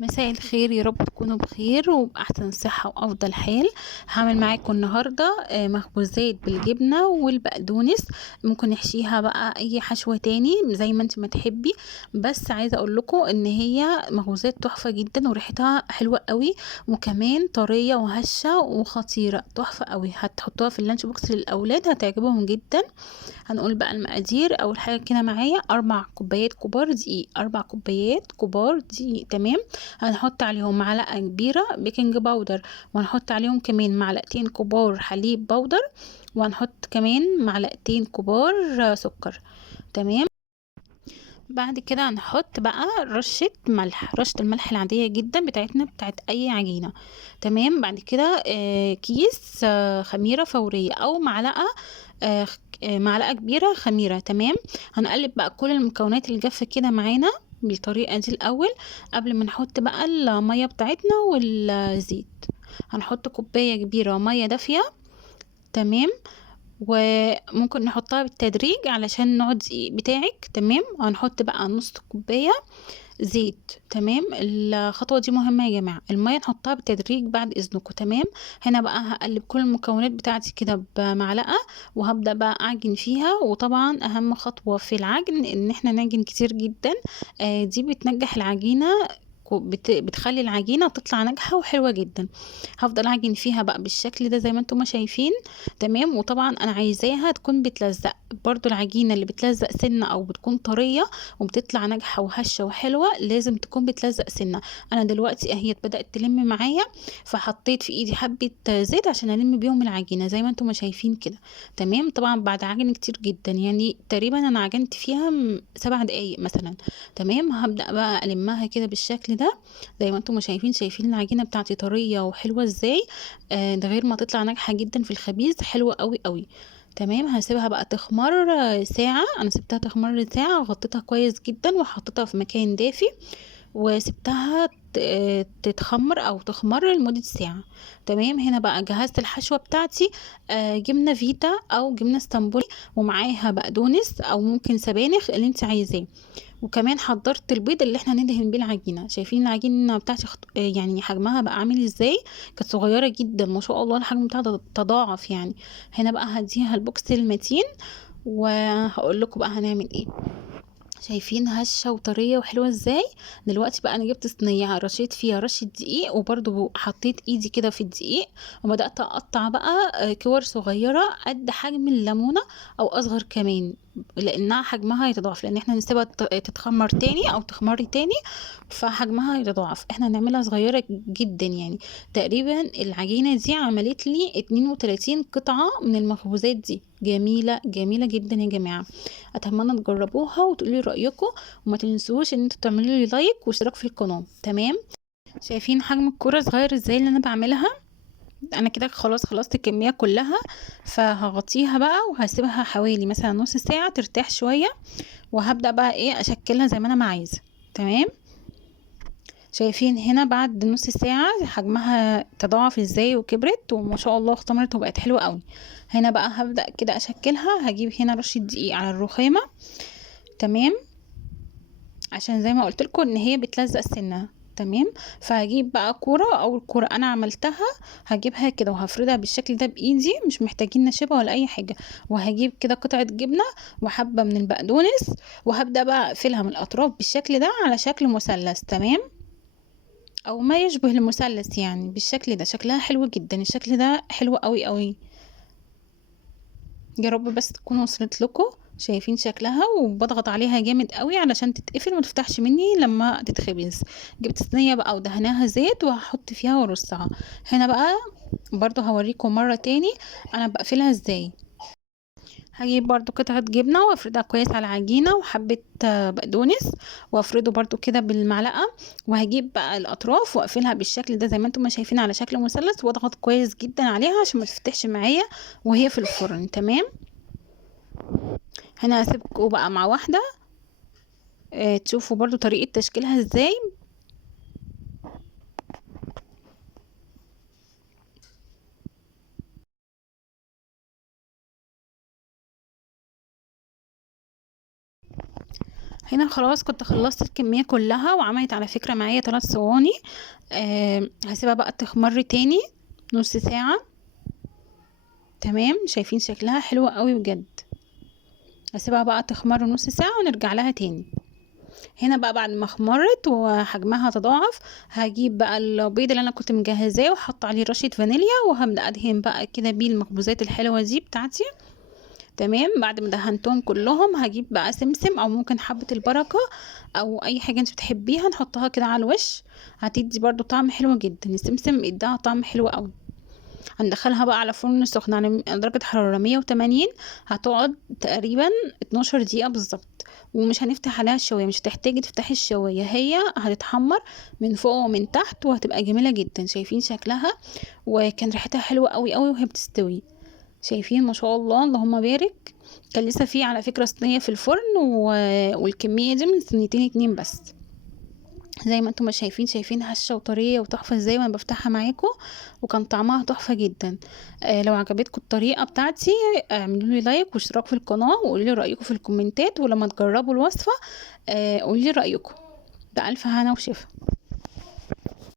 مساء الخير، يا رب تكونوا بخير وبأحسن صحة وأفضل حال. هعمل معاكم النهاردة مخبوزات بالجبنة والبقدونس. ممكن نحشيها بقى أي حشوة تاني زي ما انت ما تحبي. بس عايزة أقول لكم إن هي مخبوزات تحفة جدا وريحتها حلوة قوي، وكمان طرية وهشة وخطيرة تحفة قوي. هتحطوها في اللانش بوكس للأولاد هتعجبهم جدا. هنقول بقى المقادير. اول حاجه كده معايا 4 كوبايات كبار دقيق، 4 كوبايات كبار دقيق. تمام. هنحط عليهم معلقه كبيره بيكنج باودر، وهنحط عليهم كمان معلقتين كبار حليب بودر، وهنحط كمان معلقتين كبار سكر. تمام. بعد كده هنحط بقى رشة ملح، رشة الملح العادية جدا بتاعتنا بتاعت أي عجينة. تمام. بعد كده كيس خميرة فورية أو معلقة، معلقة كبيرة خميرة. تمام. هنقلب بقى كل المكونات الجافة كده معانا بالطريقة دي الأول، قبل ما نحط بقى المية بتاعتنا والزيت. هنحط كوباية كبيرة مية دافية. تمام. وممكن نحطها بالتدريج علشان نقعد دقيق بتاعك. تمام. هنحط بقى نص كوباية زيت. تمام. الخطوة دي مهمة يا جماعة، المية نحطها بالتدريج بعد اذنكم. تمام. هنا بقى هقلب كل المكونات بتاعتي كده بمعلقة، وهبدأ بقى اعجن فيها. وطبعا اهم خطوة في العجن ان احنا نعجن كتير جدا. دي بتنجح العجينة، بتخلي العجينة تطلع ناجحة وحلوة جدا. هفضل اعجن فيها بقى بالشكل ده زي ما انتم ما شايفين. تمام. وطبعا انا عايزاها تكون بتلزق برضو، العجينة اللي بتلزق سنة او بتكون طرية وبتطلع ناجحة وهشة وحلوة لازم تكون بتلزق سنة. انا دلوقتي اهي بدأت تلم معايا، فحطيت في ايدي حبة زيت عشان الم بيهم العجينة زي ما انتم ما شايفين كده. تمام. طبعا بعد عجن كتير جدا، يعني تقريبا انا عجنت فيها 7 دقايق مثلا. تمام. هبدأ بقى ألمها كده بالشكل ده زي ما انتم شايفين. شايفين العجينة بتاعتي طرية وحلوة ازاي؟ ده غير ما تطلع ناجحة جدا في الخبيز، حلوة قوي قوي. تمام. هسيبها بقى تخمر ساعة. انا سبتها تخمر ساعة وغطيتها كويس جدا وحطيتها في مكان دافي، وسبتها تتخمر او تخمر لمدة ساعة. تمام. هنا بقى جهزت الحشوة بتاعتي، جبنة فيتا او جبنة اسطنبولي، ومعاها بقدونس او ممكن سبانخ اللي انت عايزاه. وكمان حضرت البيض اللي احنا ندهن بيه العجينه. شايفين العجينه بتاعتي يعني حجمها بقى عامل ازاي؟ كانت صغيره جدا ما شاء الله، الحجم بتاعها تضاعف يعني. هنا بقى هديها البوكس المتين، وهقول لكم بقى هنعمل ايه. شايفين هشة وطرية وحلوة ازاي؟ دلوقتي بقى انا جبت صينية رشيت فيها رشة دقيق، وبرضو حطيت ايدي كده في الدقيق، وبدأت اقطع بقى كور صغيرة قد حجم الليمونة او اصغر كمان، لانها حجمها يتضاعف، لان احنا نسيبها تتخمر تاني او تخمري تاني، فحجمها يتضاعف. احنا هنعملها صغيرة جدا يعني. تقريبا العجينة دي عملت لي 32 قطعة من المخبوزات دي. جميلة جميلة جدا يا جماعة. اتمنى تجربوها وتقولي رايكم، وما تنسوش ان انتوا تعملوا لي لايك واشتراك في القناه. تمام. شايفين حجم الكرة صغير ازاي اللي انا بعملها؟ انا كده خلاص خلصت الكميه كلها، فهغطيها بقى وهسيبها حوالي مثلا نص ساعه ترتاح شويه، وهبدا بقى ايه اشكلها زي ما انا ما عايزه. تمام. شايفين هنا بعد نص ساعه حجمها تضاعف ازاي وكبرت وما شاء الله اختمرت وبقت حلوه قوي. هنا بقى هبدا كده اشكلها. هجيب هنا رشه دقيق على الرخامه. تمام. عشان زي ما قلت لكم ان هي بتلزق سنة. تمام. فهجيب بقى كورة او الكورة انا عملتها، هجيبها كده وهفردها بالشكل ده بايدي، مش محتاجين نشيبها ولا اي حاجة. وهجيب كده قطعة جبنة وحبة من البقدونس، وهبدأ بقى اقفلها من الاطراف بالشكل ده على شكل مثلث. تمام. او ما يشبه المثلث يعني بالشكل ده. شكلها حلو جدا، الشكل ده حلو قوي قوي. يا رب بس تكون وصلت لكم. شايفين شكلها؟ وبضغط عليها جامد قوي علشان تتقفل وما تفتحش مني لما تتخبز. جبت صينيه بقى ودهناها زيت وهحط فيها وارصها. هنا بقى برضو هوريكم مره تاني انا بقفلها ازاي. هجيب برضو قطعة جبنة وافردها كويس على العجينة، وحبة بقدونس وافرده برضو كده بالمعلقة. وهجيب بقى الاطراف واقفلها بالشكل ده زي ما انتم ما شايفين على شكل مثلث، واضغط كويس جدا عليها عشان ما تفتحش معايا وهي في الفرن. تمام. هنا هسيبكوا بقى مع واحدة تشوفوا برضو طريقة تشكيلها ازاي. هنا خلاص كنت خلصت الكمية كلها، وعملت على فكرة معايا 3 صواني. هسيبها بقى تخمر تاني نص ساعة. تمام، شايفين شكلها حلو قوي بجد. هسيبها بقى تخمر نص ساعة ونرجع لها تاني. هنا بقى بعد ما خمرت وحجمها تضاعف، هجيب بقى البيض اللي انا كنت مجهزاه وحط عليه رشة فانيليا، وهبدأ ادهن بقى كده بيه المخبوزات الحلوة دي بتاعتي. تمام، بعد ما دهنتهم كلهم هجيب بقى سمسم او ممكن حبة البركة او اي حاجة انت بتحبيها نحطها كده على الوش. هتدي برضو طعم حلو جدا، السمسم اداها طعم حلو قوي. هندخلها بقى على فرن سخن على درجة حرارة 180. هتقعد تقريبا 12 دقيقة بالظبط. ومش هنفتح عليها الشواية، مش هتحتاجي تفتحي الشواية، هي هتتحمر من فوق ومن تحت وهتبقى جميلة جدا. شايفين شكلها؟ وكان ريحتها حلوة قوي قوي وهي بتستوي. شايفين ما شاء الله اللهم بارك. كان لسه في على فكرة صينية في الفرن والكمية دي من صينيتين 2 بس. زي ما انتم شايفين هشة وطرية وتحفة ازاي وانا بفتحها معاكم. وكان طعمها تحفة جدا. لو عجبتكم الطريقة بتاعتي اعملوا لي لايك واشتراك في القناة، وقولوا لي رأيكم في الكومنتات، ولما تجربوا الوصفة قولوا لي رأيكم. بألف هنا وشفا.